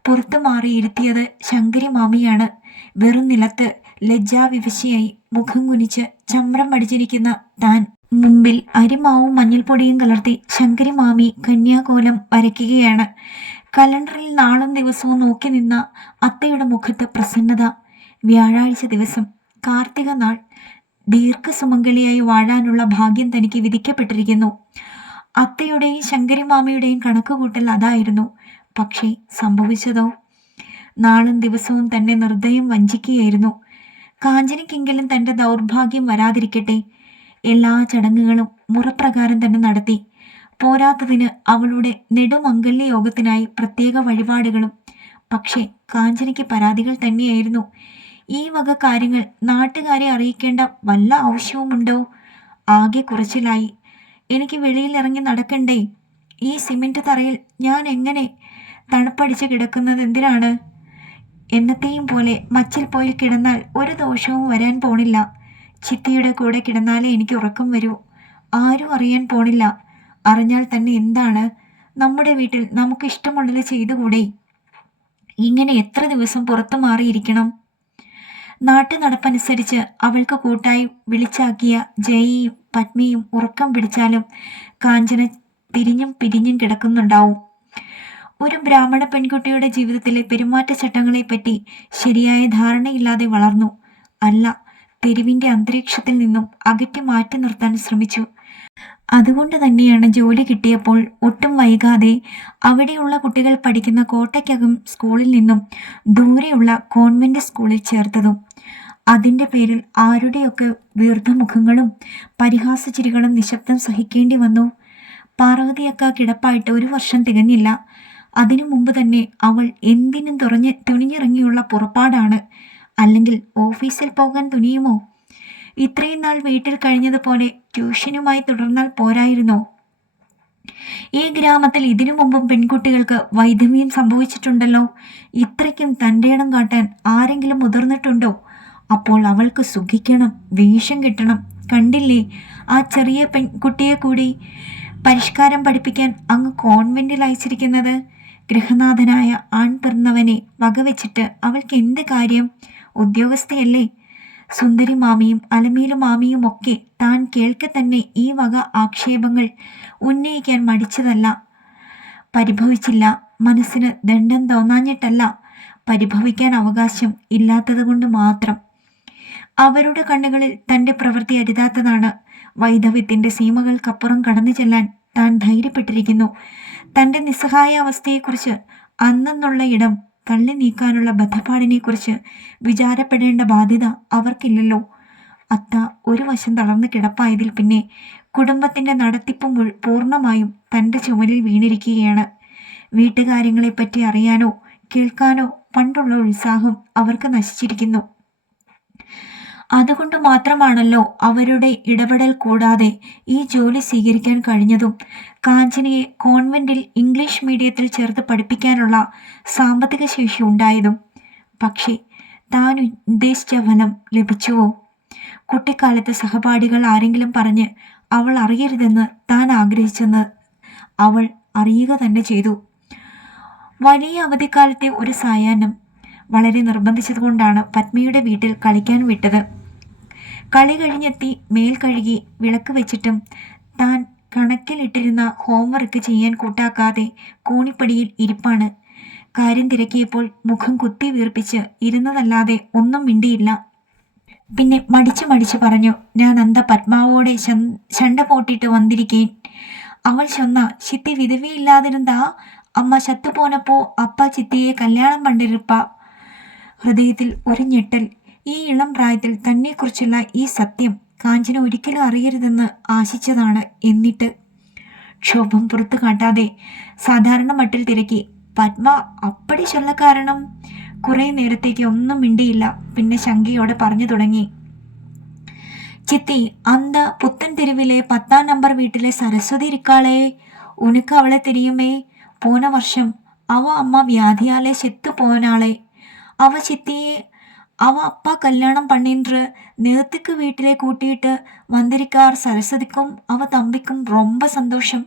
പുറത്തു മാറിയിരുത്തിയത് ശങ്കരി മാമിയാണ്. വെറും നിലത്ത് ലജ്ജാവിവശയായി മുഖം കുനിച്ച് ചമ്രം പഠിച്ചിരിക്കുന്ന താൻ. മുമ്പിൽ അരിമാവും മഞ്ഞൾപ്പൊടിയും കലർത്തി ശങ്കരി മാമി കന്യാകോലം വരയ്ക്കുകയാണ്. കലണ്ടറിൽ നാളും ദിവസവും നോക്കി നിന്ന അത്തയുടെ മുഖത്ത് പ്രസന്നത. വ്യാഴാഴ്ച ദിവസം കാർത്തിക നാൾ ദീർഘസുമംഗലിയായി വാഴാനുള്ള ഭാഗ്യം തനിക്ക് വിധിക്കപ്പെട്ടിരിക്കുന്നു. അത്തയുടെയും ശങ്കരിമാമയുടെയും കണക്കുകൂട്ടൽ അതായിരുന്നു. പക്ഷേ സംഭവിച്ചതോ? നാളും ദിവസവും തന്നെ നിർദ്ദയം വഞ്ചിക്കുകയായിരുന്നു. കാഞ്ചനയ്ക്കെങ്കിലും തന്റെ ദൗർഭാഗ്യം വരാതിരിക്കട്ടെ. എല്ലാ ചടങ്ങുകളും മുറപ്രകാരം തന്നെ നടത്തി. പോരാത്തതിന് അവളുടെ നെടുമംഗല്യ യോഗത്തിനായി പ്രത്യേക വഴിപാടുകളും. പക്ഷേ കാഞ്ചനയ്ക്ക് പരാതികൾ തന്നെയായിരുന്നു. ഈ വക കാര്യങ്ങൾ നാട്ടുകാരെ അറിയിക്കേണ്ട വല്ല ആവശ്യവുമുണ്ടോ? ആകെ കുറച്ചിലായി. എനിക്ക് വെളിയിൽ ഇറങ്ങി നടക്കണ്ടേ? ഈ സിമെന്റ് തറയിൽ ഞാൻ എങ്ങനെ തണുപ്പടിച്ച് കിടക്കുന്നത് എന്തിനാണ്? എന്നത്തെയും പോലെ മച്ചിൽ പോയി കിടന്നാൽ ഒരു ദോഷവും വരാൻ പോണില്ല. ചിത്തിയുടെ കൂടെ കിടന്നാലേ എനിക്ക് ഉറക്കം വരൂ. ആരും അറിയാൻ പോണില്ല. അറിഞ്ഞാൽ തന്നെ എന്താണ്? നമ്മുടെ വീട്ടിൽ നമുക്ക് ഇഷ്ടമുള്ളത് ചെയ്തുകൂടെ? ഇങ്ങനെ എത്ര ദിവസം പുറത്തു മാറിയിരിക്കണം? നാട്ടു നടപ്പനുസരിച്ച് അവൾക്ക് കൂട്ടായി വിളിച്ചാക്കിയ ജയയും പത്മിയും ഉറക്കം പിടിച്ചാലും കാഞ്ചന തിരിഞ്ഞും പിരിഞ്ഞും കിടക്കുന്നുണ്ടാവും. ഒരു ബ്രാഹ്മണ പെൺകുട്ടിയുടെ ജീവിതത്തിലെ പെരുമാറ്റച്ചട്ടങ്ങളെപ്പറ്റി ശരിയായ ധാരണയില്ലാതെ വളർന്നു. അല്ല തെരുവിന്റെ അന്തരീക്ഷത്തിൽ നിന്നും അകറ്റി മാറ്റി നിർത്താൻ ശ്രമിച്ചു. അതുകൊണ്ട് തന്നെയാണ് ജോലി കിട്ടിയപ്പോൾ ഒട്ടും വൈകാതെ അവിടെയുള്ള കുട്ടികൾ പഠിക്കുന്ന കോട്ടയ്ക്കകം സ്കൂളിൽ നിന്നും ദൂരെയുള്ള കോൺവെന്റ് സ്കൂളിൽ ചേർത്തതും അതിന്റെ പേരിൽ ആരുടെയൊക്കെ വീർദ്ധമുഖങ്ങളും പരിഹാസച്ചിരികളും നിശബ്ദം സഹിക്കേണ്ടി വന്നു. പാർവതിയൊക്കെ കിടപ്പായിട്ട് ഒരു വർഷം തികഞ്ഞില്ല. അതിനു മുമ്പ് തന്നെ അവൾ എന്തിനും തുറഞ്ഞ് തുണിഞ്ഞിറങ്ങിയുള്ള പുറപ്പാടാണ്. അല്ലെങ്കിൽ ഓഫീസിൽ പോകാൻ തുനിയുമോ? ഇത്രയും നാൾ വീട്ടിൽ കഴിഞ്ഞതുപോലെ ട്യൂഷനുമായി തുടർന്നാൽ പോരായിരുന്നോ? ഈ ഗ്രാമത്തിൽ ഇതിനു മുമ്പും പെൺകുട്ടികൾക്ക് വൈധമ്യം സംഭവിച്ചിട്ടുണ്ടല്ലോ. ഇത്രയ്ക്കും തന്റെ ഇടം കാട്ടാൻ ആരെങ്കിലും മുതിർന്നിട്ടുണ്ടോ? അപ്പോൾ അവൾക്ക് സുഖിക്കണം വേഷം കിട്ടണം. കണ്ടില്ലേ? ആ ചെറിയ പെൺകുട്ടിയെ കൂടി പരിഷ്കാരം പഠിപ്പിക്കാൻ അങ്ങ് കോൺവെന്റിൽ അയച്ചിരിക്കുന്നത്? ഗൃഹനാഥനായ ആൺ പിറന്നവനെ വകവെച്ചിട്ട് അവൾക്ക് എന്ത് കാര്യം? ഉദ്യോഗസ്ഥയല്ലേ? സുന്ദരി മാമിയും അലമീലു മാമിയും ഒക്കെ താൻ കേൾക്കെ തന്നെ ഈ വക ആക്ഷേപങ്ങൾ ഉന്നയിക്കാൻ മടിച്ചതല്ല. പരിഭവിച്ചില്ല. മനസ്സിന് ദണ്ഡം തോന്നാഞ്ഞിട്ടല്ല പരിഭവിക്കാൻ അവകാശം ഇല്ലാത്തത് കൊണ്ട് മാത്രം. അവരുടെ കണ്ണുകളിൽ തന്റെ പ്രവൃത്തി അരുതാത്തതാണ്. വൈധവ്യത്തിന്റെ സീമകൾക്കപ്പുറം കടന്നു ചെല്ലാൻ താൻ ധൈര്യപ്പെട്ടിരിക്കുന്നു. തന്റെ നിസ്സഹായ അവസ്ഥയെക്കുറിച്ച് അന്നെന്നുള്ള ഇടം തള്ളി നീക്കാനുള്ള ബദ്ധപ്പാടിനെക്കുറിച്ച് വിചാരപ്പെടേണ്ട ബാധ്യത അവർക്കില്ലല്ലോ. അത്ത ഒരു വശം തളർന്ന് കിടപ്പായതിൽ പിന്നെ കുടുംബത്തിന്റെ നടത്തിപ്പ് പൂർണമായും തന്റെ ചുമലിൽ വീണിരിക്കുകയാണ്. വീട്ടുകാര്യങ്ങളെപ്പറ്റി അറിയാനോ കേൾക്കാനോ പണ്ടുള്ള ഉത്സാഹം അവർക്ക് നശിച്ചിരിക്കുന്നു. അതുകൊണ്ട് മാത്രമാണല്ലോ അവരുടെ ഇടപെടൽ കൂടാതെ ഈ ജോലി സ്വീകരിക്കാൻ കഴിഞ്ഞതും. കാഞ്ചനയെ കോൺവെന്റിൽ ഇംഗ്ലീഷ് മീഡിയത്തിൽ ചേർത്ത് പഠിപ്പിക്കാനുള്ള സാമ്പത്തിക ശേഷി ഉണ്ടായതും. പക്ഷേ താൻ ഉദ്ദേശിച്ച ഫലം ലഭിച്ചുവോ? കുട്ടിക്കാലത്ത് സഹപാഠികൾ ആരെങ്കിലും പറഞ്ഞ് അവൾ അറിയരുതെന്ന് താൻ ആഗ്രഹിച്ചെന്ന് അവൾ അറിയുക തന്നെ ചെയ്തു. വലിയ അവധിക്കാലത്തെ ഒരു സായാഹ്നം വളരെ നിർബന്ധിച്ചതുകൊണ്ടാണ് പത്മിയുടെ വീട്ടിൽ കളിക്കാൻ വിട്ടത്. കളി കഴിഞ്ഞെത്തി മേൽ കഴുകി വിളക്ക് വെച്ചിട്ടും താൻ കണക്കിലിട്ടിരുന്ന ഹോംവർക്ക് ചെയ്യാൻ കൂട്ടാക്കാതെ കോണിപ്പടിയിൽ ഇരിപ്പാണ്. കാര്യം തിരക്കിയപ്പോൾ മുഖം കുത്തി വീർപ്പിച്ച് ഇരുന്നതല്ലാതെ ഒന്നും മിണ്ടിയില്ല. പിന്നെ മടിച്ചു മടിച്ചു പറഞ്ഞു ഞാൻ അന്ത പത്മാവോടെ ശണ്ട പോട്ടിട്ട് വന്നിരിക്കേൻ. അവൾ ചൊന്ന ചിത്തി വിധവിയില്ലാതിരുന്നാ അമ്മ ചത്തുപോനപ്പോ അപ്പ ചിത്തിയെ കല്യാണം പണ്ടിരുപ്പ? ഹൃദയത്തിൽ ഒരു ഞെട്ടൽ ഈ ഇളം പ്രായത്തിൽ തന്നെക്കുറിച്ചുള്ള ഈ സത്യം കാഞ്ചന ഒരിക്കലും അറിയരുതെന്ന് ആശിച്ചതാണ് എന്നിട്ട്. ക്ഷോഭം പുറത്തു കാട്ടാതെ സാധാരണ മട്ടിൽ തിരക്കി. പത്മ അപ്പടി ചൊല്ല കാരണം കുറേ നേരത്തേക്ക് ഒന്നും മിണ്ടിയില്ല. പിന്നെ ശങ്കയോടെ പറഞ്ഞു തുടങ്ങി. ചിത്തി അന്ത പുത്തൻ തെരുവിലെ പത്താം നമ്പർ വീട്ടിലെ സരസ്വതി ഇരിക്കാളെ. ഉനക്ക് അവളെ തിരിയുമേ? പോന വർഷം അവ അമ്മ വ്യാധിയാലെ ചെത്തു പോനാളെ അവ ചിത്തിയെ അവ അപ്പ കല്യാണം பண்ணின்று நேத்துக்கு വീട്ടിലെ കൂട്ടിയിട്ട് മന്ദിരിക്കാർ സരസ്വതിക്കും അവ തമ്പിക്കും ரொம்ப സന്തോഷം.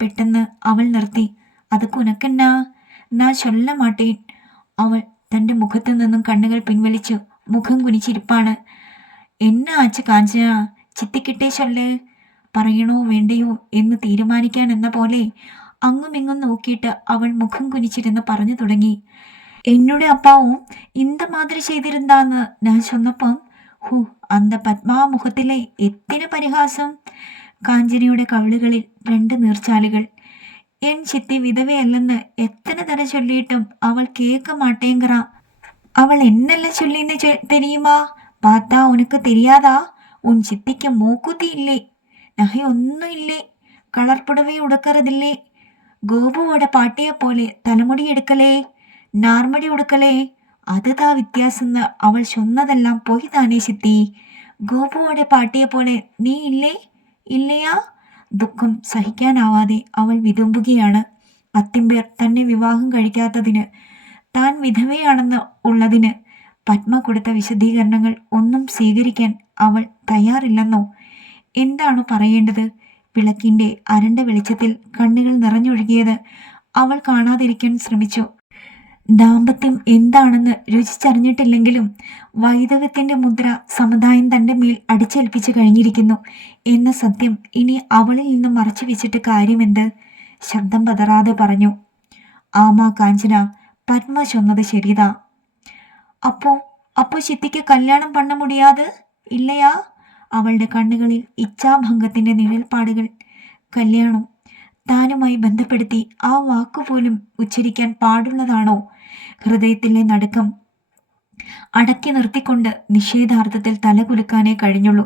പെട്ടെന്ന് അവൾ നിർത്തി. അത് കുനക്കെന്നാ നാ ചൊല്ല മാട്ടേൻ. അവൾ തന്റെ മുഖത്തു നിന്നും കണ്ണുകൾ പിൻവലിച്ച്. മുഖം കുനിച്ചിരിപ്പാണ്. എന്നെ ആച്ച കാഞ്ചന? ചിത്തിക്കിട്ടേ ചൊല്ല്. പറയണോ വേണ്ടയോ എന്ന് തീരുമാനിക്കാൻ എന്ന പോലെ അങ്ങുമിങ്ങും നോക്കിയിട്ട് അവൾ മുഖം കുനിച്ചിരുന്ന് പറഞ്ഞു തുടങ്ങി. എന്നോട് അപ്പാവും ഇന്ത മാതിരി ചെയ്തിരുന്നാന്ന് ഞാൻ ചൊന്നപ്പം ഹു അന്ത പത്മാ മുഖത്തിലെ എത്തിന് പരിഹാസം കാഞ്ചനയുടെ കവിളുകളിൽ രണ്ട് നീർച്ചാലുകൾ എൻ ചിത്തി വിധവയല്ലെന്ന് എത്ര തര ചൊല്ലിയിട്ടും അവൾ കേൾക്ക മാട്ടേങ്കറ അവൾ എന്നല്ല ചൊല്ലിന്ന് ചെ- തെരിയുമാ പാത്താ ഉനക്ക് தெரியாதா ഉൻ ചിത്തിക്ക് മൂക്കുത്തി ഇല്ലേ നഹി ഒന്നും ഇല്ലേ കളർ പുടവേ ഉടുക്കറതില്ലേ ഗോപുവോടെ പാട്ടിയെ പോലെ തലമുടി എടുക്കലേ നാർമടി ഉടുക്കലേ അതതാ വ്യത്യാസെന്ന് അവൾ ചൊന്നതെല്ലാം പോയി താനേ ചിത്തി. ഗോപുവോടെ പാട്ടിയെ പോലെ നീ ഇല്ലേ? ഇല്ലയാ? ദുഃഖം സഹിക്കാനാവാതെ അവൾ വിതുമ്പുകയാണ്. അത്തിമ്പേർ തന്നെ വിവാഹം കഴിക്കാത്തതിന് താൻ വിധവയാണെന്ന് ഉള്ളതിന് പത്മ കൊടുത്ത വിശദീകരണങ്ങൾ ഒന്നും സ്വീകരിക്കാൻ അവൾ തയ്യാറില്ലെന്നോ? എന്താണ് പറയേണ്ടത്? വിളക്കിന്റെ അരണ്ട വെളിച്ചത്തിൽ കണ്ണുകൾ നിറഞ്ഞൊഴുകിയത് അവൾ കാണാതിരിക്കാൻ ശ്രമിച്ചു. ദാമ്പത്യം എന്താണെന്ന് രുചിച്ചറിഞ്ഞിട്ടില്ലെങ്കിലും വൈദവത്തിന്റെ മുദ്ര സമുദായം തന്റെ മേൽ അടിച്ചേൽപ്പിച്ചു കഴിഞ്ഞിരിക്കുന്നു എന്ന സത്യം ഇനി അവളിൽ നിന്ന് മറച്ചു വെച്ചിട്ട് കാര്യമെന്ത്? ശബ്ദം പതറാതെ പറഞ്ഞു. ആമാ കാഞ്ചന പത്മ ചൊന്നത് ശരിതാ. അപ്പോ അപ്പോ ചിത്തിക്ക് കല്യാണം പണ്ണ മുടിയാത്? ഇല്ലയാ. അവളുടെ കണ്ണുകളിൽ ഇച്ഛാഭംഗത്തിന്റെ നിഴൽപ്പാടുകൾ. കല്യാണം താനുമായി ബന്ധപ്പെടുത്തി ആ വാക്കുപോലും ഉച്ചരിക്കാൻ പാടുള്ളതാണോ? ഹൃദയത്തിലെ നടുക്കം അടക്കി നിർത്തിക്കൊണ്ട് നിഷേധാർത്ഥത്തിൽ തലകുലുക്കാനേ കഴിഞ്ഞുള്ളൂ.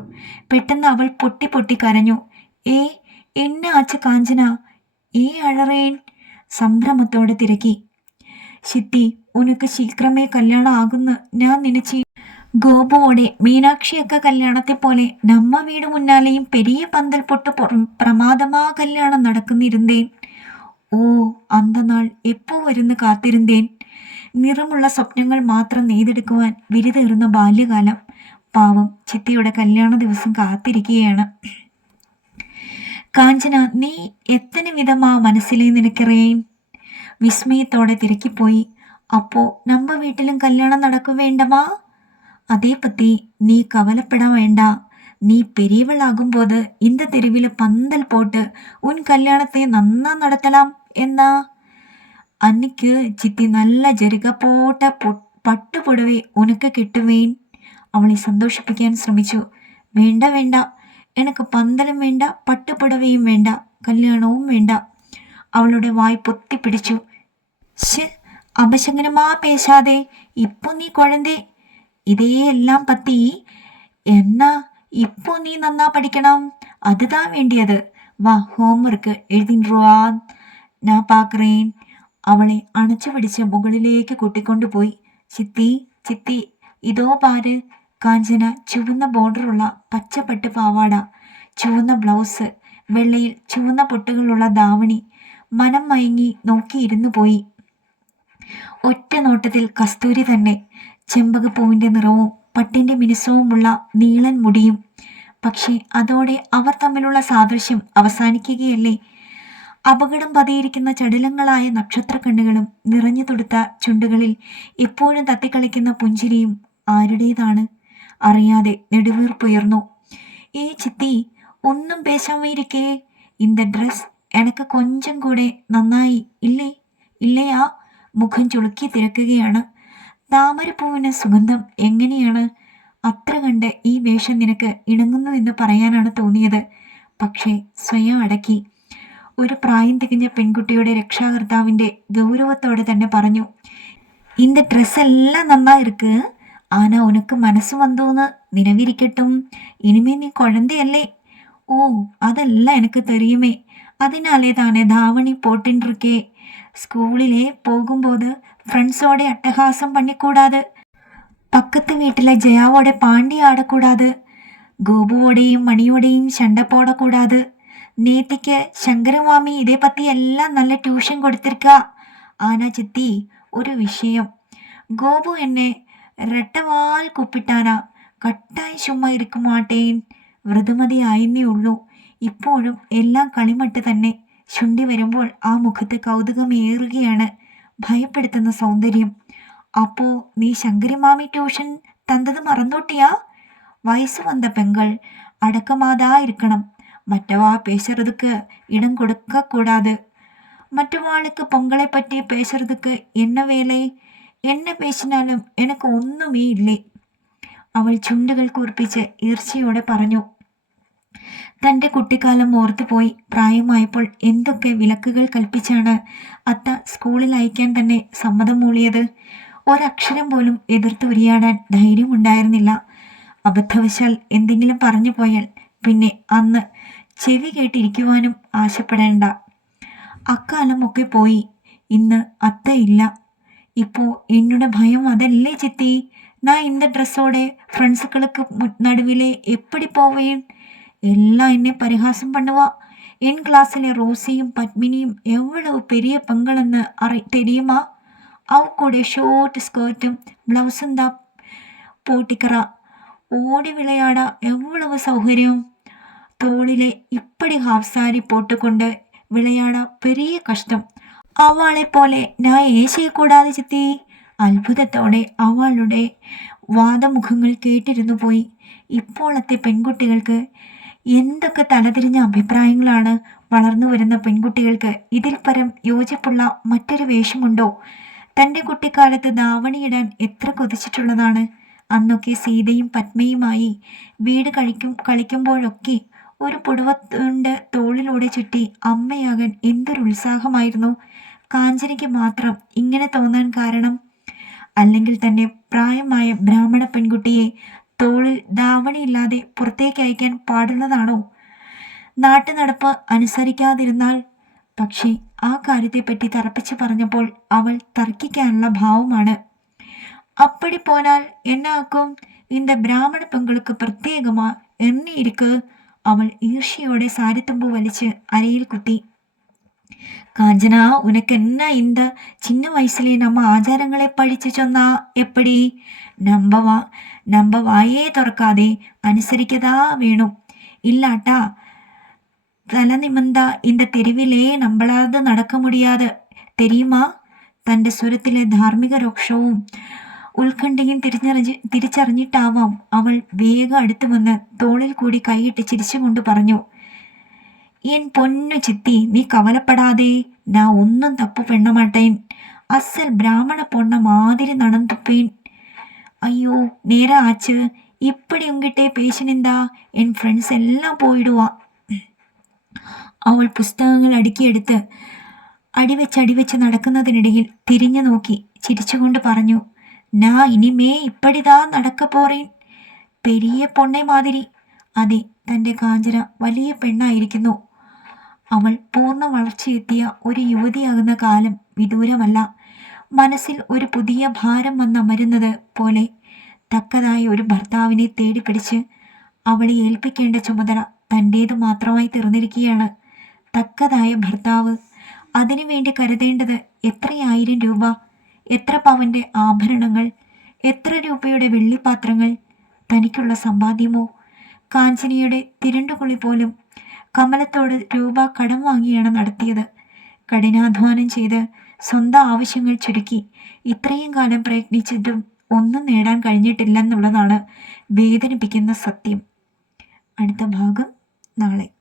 പെട്ടെന്ന് അവൾ പൊട്ടി പൊട്ടി കരഞ്ഞു. ഏ എന്നെ ആച്ച കാഞ്ചന? ഏ അഴറേൻ? സംഭ്രമത്തോടെ തിരക്കി. ശിത്തി ഉനക്ക് ശീക്രമേ കല്യാണം ആകുന്നു. ഞാൻ നിനച്ചി ഗോപുവോടെ മീനാക്ഷിയൊക്കെ കല്യാണത്തെ പോലെ നമ്മ വീട് മുന്നാലെയും പെരിയ പന്തൽ പൊട്ട് പ്രമാദമാ കല്യാണം നടക്കുന്നിരുന്നേൻ. ഓ അന്തനാൾ എപ്പോ വരുന്ന് കാത്തിരുന്നേൻ? നിറമുള്ള സ്വപ്നങ്ങൾ മാത്രം നെയ്തെടുക്കുവാൻ വിരുതേറുന്ന ബാല്യകാലം. പാവം ചിത്തിയുടെ കല്യാണ ദിവസം കാത്തിരിക്കുകയാണ്. കാഞ്ചന നീ എത്തന വിധമാ മനസ്സിലെ നിനക്കിറയേൻ? വിസ്മയത്തോടെ തിരക്കിപ്പോയി. അപ്പോ നമ്മ വീട്ടിലും കല്യാണം നടക്കും വേണ്ടമാ? അതേ നീ കവലപ്പെടാൻ വേണ്ട. നീ പെരിയവളാകുമ്പോൾ ഇന്ത തെരുവിൽ പന്തൽ പോട്ട് ഉൻ കല്യാണത്തെ നന്നാ നടത്തലാം എന്നാ? അന്നിക്ക് ചിത്തി നല്ല ജരുക പോട്ട പട്ടുപുടവെ ഉനക്ക് കിട്ടുവേൻ. അവളെ സന്തോഷിപ്പിക്കാൻ ശ്രമിച്ചു. വേണ്ട വേണ്ട. എനക്ക് പന്തലും വേണ്ട പട്ടുപുടവയും വേണ്ട കല്യാണവും വേണ്ട. അവളുടെ വായ് പൊത്തിപ്പിടിച്ചു ശ് അപശകനമാ പേശാതെ. ഇപ്പൊ നീ കുഴന്തേ. ഇതേ എല്ലാം പത്തി. എന്നാ ഇപ്പൊ നീ നന്നാ പഠിക്കണം. അതുതാ വേണ്ടിയത്. വാ ഹോംവർക്ക് എഴുതിൻറുവാ ഞാൻ പാക്കറേൻ. അവളെ അണച്ചു പിടിച്ച് മുകളിലേക്ക് കൂട്ടിക്കൊണ്ടുപോയി. ചിത്തി ചിത്തി ഇതോ പാര്. കാഞ്ചന ചുവന്ന ബോർഡറുള്ള പച്ചപ്പട്ട് പാവാട ചുവന്ന ബ്ലൗസ് വെള്ളയിൽ ചുവന്ന പൊട്ടുകളുള്ള ദാവണി മനം മയങ്ങി നോക്കിയിരുന്നു പോയി. ഒറ്റ നോട്ടത്തിൽ കസ്തൂരി തന്നെ ചെമ്പക പൂവിന്റെ നിറവും പട്ടിന്റെ മിനുസവുമുള്ള നീളൻ മുടിയും. പക്ഷേ അതോടെ അവർ തമ്മിലുള്ള സാദൃശ്യം അവസാനിക്കുകയല്ലേ? അപകടം പതിയിരിക്കുന്ന ചടുലങ്ങളായ നക്ഷത്രക്കണ്ണുകളും നിറഞ്ഞു തുടുത്ത ചുണ്ടുകളിൽ എപ്പോഴും തത്തിക്കളിക്കുന്ന പുഞ്ചിരിയും ആരുടേതാണ്? അറിയാതെ നെടുവീർപ്പുയർന്നു ഏ ചിത്തി ഒന്നും പേശാമായിരിക്കേ? ഇന്ത ഡ്രസ് എനക്ക് കൊഞ്ചം കൂടെ നന്നായി ഇല്ലേ? ഇല്ലയാ? മുഖം ചുളുക്കി തിരക്കുകയാണ്. താമരപ്പൂവിന് സുഗന്ധം എങ്ങനെയാണ്? അത്ര കണ്ട് ഈ വേഷം നിനക്ക് ഇണങ്ങുന്നു എന്ന് പറയാനാണ് തോന്നിയത്. പക്ഷേ സ്വയം അടക്കി. ഒരു പ്രായം തികഞ്ഞ പെൺകുട്ടിയുടെ രക്ഷാകർത്താവിൻ്റെ ഗൗരവത്തോടെ തന്നെ പറഞ്ഞു இந்த ட்ரெஸ் எல்லாம் நல்லா இருக்கு ஆனா உனக்கு மனசு வந்தோன்னு நினைவிருக்கட்டும் இனிமே நீ குழந்தையல்லே ஓ அதெல்லாம் எனக்கு தெரியுமே അതിനാലേ താനെ ധാവണി പോട്ടിൻറിക്കേ സ്കൂളിലെ പോകുമ്പോത് ഫ്രണ്ട്സോടെ അട്ടഹാസം പണിക്കൂടാതെ പക്കത്ത് വീട്ടിലെ ജയാവോടെ പാണ്ടി ആടക്കൂടാതെ ഗോപുവോടെയും മണിയോടെയും ശണ്ട പോടക്കൂടാതെ നേത്തിക്ക് ശങ്കരമാമി ഇതേപ്പറ്റി പറ്റി എല്ലാം നല്ല ട്യൂഷൻ കൊടുത്തിരിക്ക. ആന ചിത്തി ഒരു വിഷയം. ഗോപു എന്നെ റട്ടവാൽ കുപ്പിട്ടാന. കട്ടായി ചുമ്മാ ഇരിക്കുമാട്ടേൻ വ്രതമതിയായെന്നേ ഉള്ളൂ. ഇപ്പോഴും എല്ലാം കളിമട്ട് തന്നെ. ചുണ്ടി വരുമ്പോൾ ആ മുഖത്ത് കൗതുകമേറുകയാണ്. ഭയപ്പെടുത്തുന്ന സൗന്ദര്യം. അപ്പോ നീ ശങ്കരിമാമി ട്യൂഷൻ തന്നത് മറന്നോട്ടിയാ? വയസ്സ് വന്ന പെങ്കൾ അടക്കമാതാ മറ്റവാ പേശറതുക്ക് ഇടം കൊടുക്ക കൂടാതെ മറ്റവാൾക്ക് പൊങ്കളെ പറ്റി പേശറതുക്ക് എന്ന വേലേ എന്നെ പേശിനാലും എനക്ക് ഒന്നുമേ ഇല്ലേ? അവൾ ചുണ്ടുകൾ കൂർപ്പിച്ച് ഈർച്ചയോടെ പറഞ്ഞു. തന്റെ കുട്ടിക്കാലം ഓർത്തുപോയി പ്രായമായപ്പോൾ എന്തൊക്കെ വിലക്കുകൾ കൽപ്പിച്ചാണ് അത്ത സ്കൂളിൽ അയക്കാൻ തന്നെ സമ്മതം മൂളിയത്? ഒരക്ഷരം പോലും എതിർത്ത് ഉരിയാടാൻ ധൈര്യമുണ്ടായിരുന്നില്ല. അബദ്ധവശാൽ എന്തെങ്കിലും പറഞ്ഞു പോയാൽ പിന്നെ അന്ന് ചെവി കേട്ടിരിക്കുവാനും ആശപ്പെടേണ്ട അക്കാലമൊക്കെ പോയി ഇന്ന് അത്ത ഇല്ല ഇപ്പോൾ എന്നോട് ഭയം അതല്ലേ ചിത്തി நான் இந்த ட்ரெஸ்ஸோட ஃப்ரெண்ட்ஸுகளுக்கு நடுவிலே எப்படி போவேன் எல்லாம் என்னை பரிகாசம் பண்ணுவா என் கிளாஸில் ரோசியும் பத்மினியும் எவ்வளவு பெரிய பெங்கள்னு அறை தெரியுமா அவ கூட ஷோர்ட் ஸ்கர்ட்டும் ப்ளவுஸும் தான் போட்டிக்கிறா ஓடி விளையாட எவ்வளவு சௌகரியம் തോളിലെ ഇപ്പടി ഹാഫ് സാരി പോട്ടുകൊണ്ട് വിളയാട പെരിയ കഷ്ടം. അവളെ പോലെ ഞാൻ ഏശയെ കൂടാതെ ചെത്തി. അത്ഭുതത്തോടെ അവളുടെ വാദമുഖങ്ങൾ കേട്ടിരുന്നു പോയി. ഇപ്പോഴത്തെ പെൺകുട്ടികൾക്ക് എന്തൊക്കെ തലതിരിഞ്ഞ അഭിപ്രായങ്ങളാണ് വളർന്നു വരുന്ന പെൺകുട്ടികൾക്ക്? ഇതിൽ പരം യോജിപ്പുള്ള മറ്റൊരു വേഷമുണ്ടോ? തന്റെ കുട്ടിക്കാലത്ത് ദാവണിയിടാൻ എത്ര കൊതിച്ചിട്ടുള്ളതാണ്. അന്നൊക്കെ സീതയും പത്മയുമായി വീട് കഴിക്കും കളിക്കുമ്പോഴൊക്കെ ഒരു പുടവത്തുണ്ട് തോളിലൂടെ ചുറ്റി അമ്മയാകാൻ എന്തൊരു ഉത്സാഹമായിരുന്നു കാഞ്ചനയ്ക്ക് മാത്രം ഇങ്ങനെ തോന്നാൻ കാരണം അല്ലെങ്കിൽ തന്നെ പ്രായമായ ബ്രാഹ്മണ പെൺകുട്ടിയെ തോളിൽ ധാവണിയില്ലാതെ പുറത്തേക്ക് അയക്കാൻ പാടുള്ളതാണോ നാട്ടു നടപ്പ് അനുസരിക്കാതിരുന്നാൽ പക്ഷേ ആ കാര്യത്തെപ്പറ്റി തറപ്പിച്ച് പറഞ്ഞപ്പോൾ അവൾ തർക്കിക്കാനുള്ള ഭാവമാണ് അപ്പടി പോനാൽ എന്നാക്കും இந்த ബ്രാഹ്മണ പെൺകുൾക്ക് പ്രത്യേകമാ എണ്ണിയിരിക്ക് അവൾ ഈർഷ്യയോടെ സാരിത്തുമ്പ് വലിച്ച് അരയിൽ കുത്തി. കാഞ്ചന ഉനക്കെന്ന ഇന്ത്? ചിന്ന വയസ്സിലെ നമ്മ ആചാരങ്ങളെ പഠിച്ചു ചെന്ന എപ്പടി? നമ്പവാ നമ്പ വായേ തുറക്കാതെ അനുസരിക്കതാ വേണു. ഇല്ലാട്ടാ തല നിമന്ത ഇന്ത തെരുവിലേ നമ്മളാത് നടക്ക മുടിയാതെ തെരിയുമാ തന്റെ സ്വരത്തിലെ ധാർമ്മിക രോക്ഷവും ഉത്കണ്ഠയും തിരിഞ്ഞറിഞ്ഞ് തിരിച്ചറിഞ്ഞിട്ടാവാം അവൾ വേഗം അടുത്തു വന്ന് തോളിൽ കൂടി കൈയിട്ട് ചിരിച്ചുകൊണ്ട് പറഞ്ഞു എൻ പൊന്നു ചിത്തി നീ കവലപ്പെടാതെ നാ ഒന്നും തപ്പു പെണ്ണമാട്ടേൻ. അസൽ ബ്രാഹ്മണ പൊണ്ണ മാതിരി നടന്നുപ്പേൻ അയ്യോ നേരെ ആച്ച്. ഇപ്പടി ഉങ്കിട്ടേ പേശനെന്താ എൻ ഫ്രണ്ട്സ് എല്ലാം പോയിടുവാ. അവൾ പുസ്തകങ്ങൾ അടുക്കിയെടുത്ത് അടിവെച്ച് അടിവെച്ച് നടക്കുന്നതിനിടയിൽ തിരിഞ്ഞു നോക്കി ചിരിച്ചുകൊണ്ട് പറഞ്ഞു നാ ഇനിമേ ഇപ്പടിതാ നടക്ക போறேன் പെരിയ പൊണ്ണെ മാതിരി. അതെ തന്റെ കാഞ്ചന വലിയ പെണ്ണായിരിക്കുന്നു. അവൾ പൂർണ വളർച്ചയെത്തിയ ഒരു യുവതിയാകുന്ന കാലം വിദൂരമല്ല. മനസ്സിൽ ഒരു പുതിയ ഭാരം വന്നമരുന്നത് പോലെ തക്കതായ ഒരു ഭർത്താവിനെ തേടിപ്പിടിച്ച് അവളെ ഏൽപ്പിക്കേണ്ട ചുമതല തന്റേത് മാത്രമായി തീർന്നിരിക്കുകയാണ്. തക്കതായ ഭർത്താവ്. അതിനുവേണ്ടി കരുതേണ്ടത് എത്രയായിരം രൂപ? എത്ര പവന്റെ ആഭരണങ്ങൾ എത്ര രൂപയുടെ വെള്ളിപ്പാത്രങ്ങൾ തനിക്കുള്ള സമ്പാദ്യമോ? കാഞ്ചനിയുടെ തിരണ്ടുകുളി പോലും കമലത്തോട് രൂപ കടം വാങ്ങിയാണ് നടത്തിയത്. കഠിനാധ്വാനം ചെയ്ത് സ്വന്തം ആവശ്യങ്ങൾ ചുരുക്കി ഇത്രയും കാലം പ്രയത്നിച്ചിട്ടും ഒന്നും നേടാൻ കഴിഞ്ഞിട്ടില്ലെന്നുള്ളതാണ് വേദനിപ്പിക്കുന്ന സത്യം. അടുത്ത ഭാഗം നാളെ.